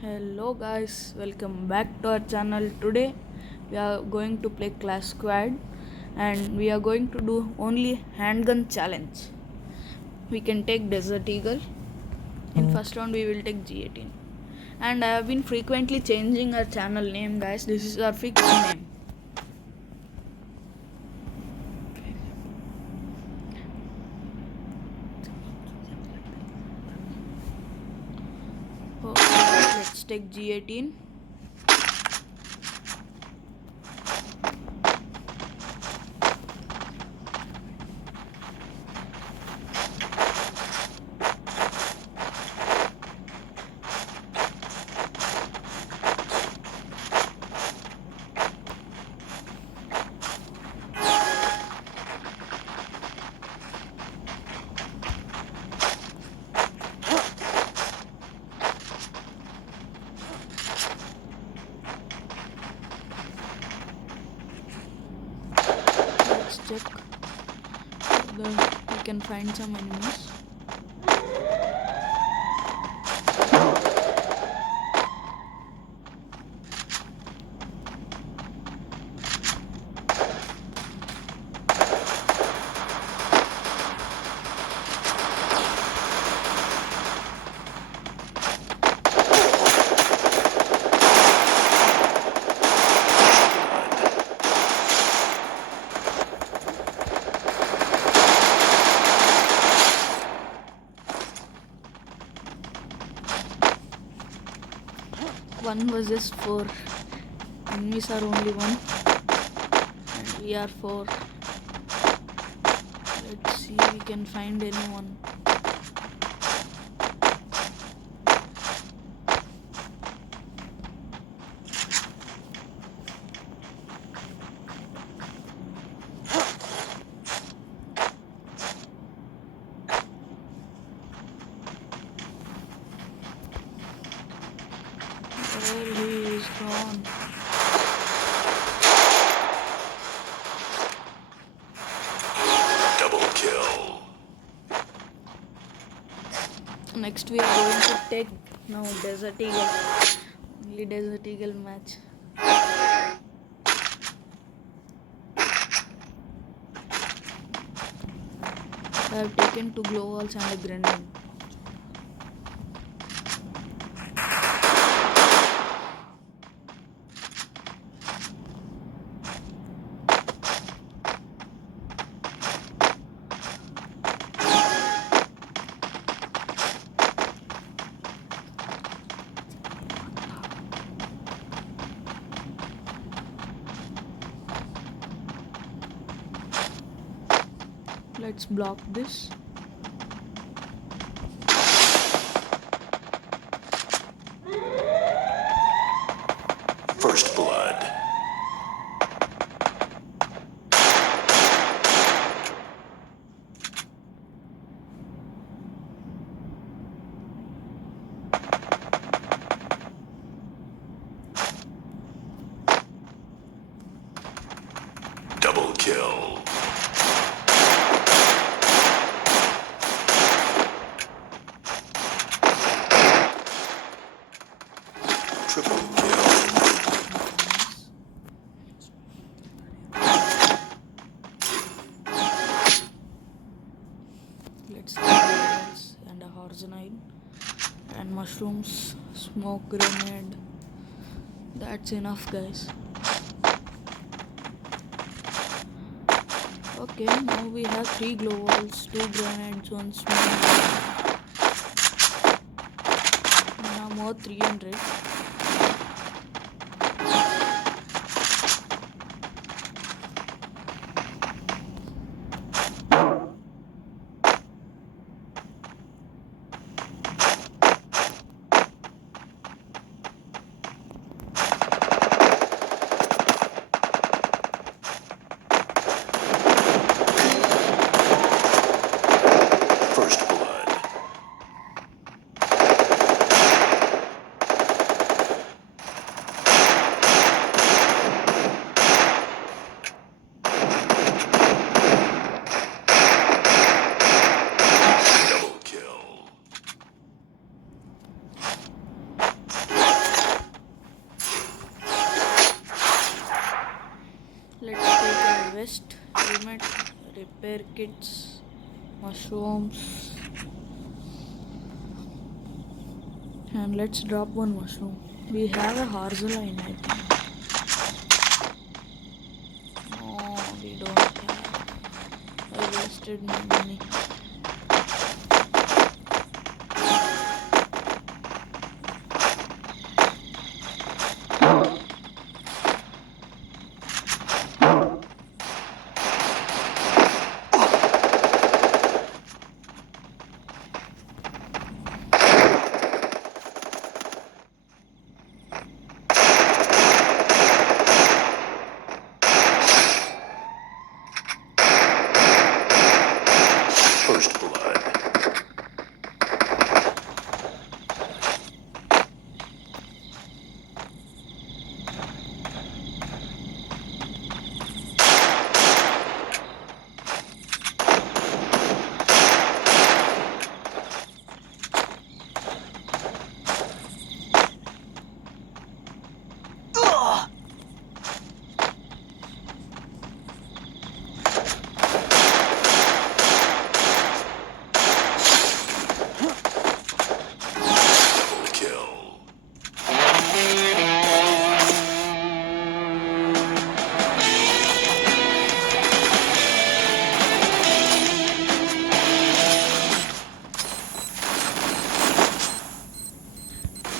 Hello guys, welcome back to our channel. Today we are going to play Clash Squad and we are going to do only handgun challenge. We can take Desert Eagle. In first round we will take G18. And I have been frequently changing our channel name guys. This is our fixed name. Okay, let's take G18. Let's check whether we can find some enemies. One versus 4. Enemies are only one. And we are 4. Let's see if we can find anyone. Well, he is gone. Double kill. Next we are going to take now Desert Eagle. Only Desert Eagle match. I have taken 2 glow walls and a grenade. Let's block this. First blood. Double kill. Triple kill. Let's get walls and a horizontal and mushrooms, smoke grenade. That's enough, guys. Okay, now we have 3 glow walls, 2 grenades, 1 smoke. Now more 300. First blood. repair kits, mushrooms, and let's drop one mushroom. We have a horzoline, I think. No, we don't have. I wasted my money. First blood. Double kill.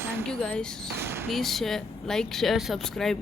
Thank you guys. Please share, like, share, subscribe.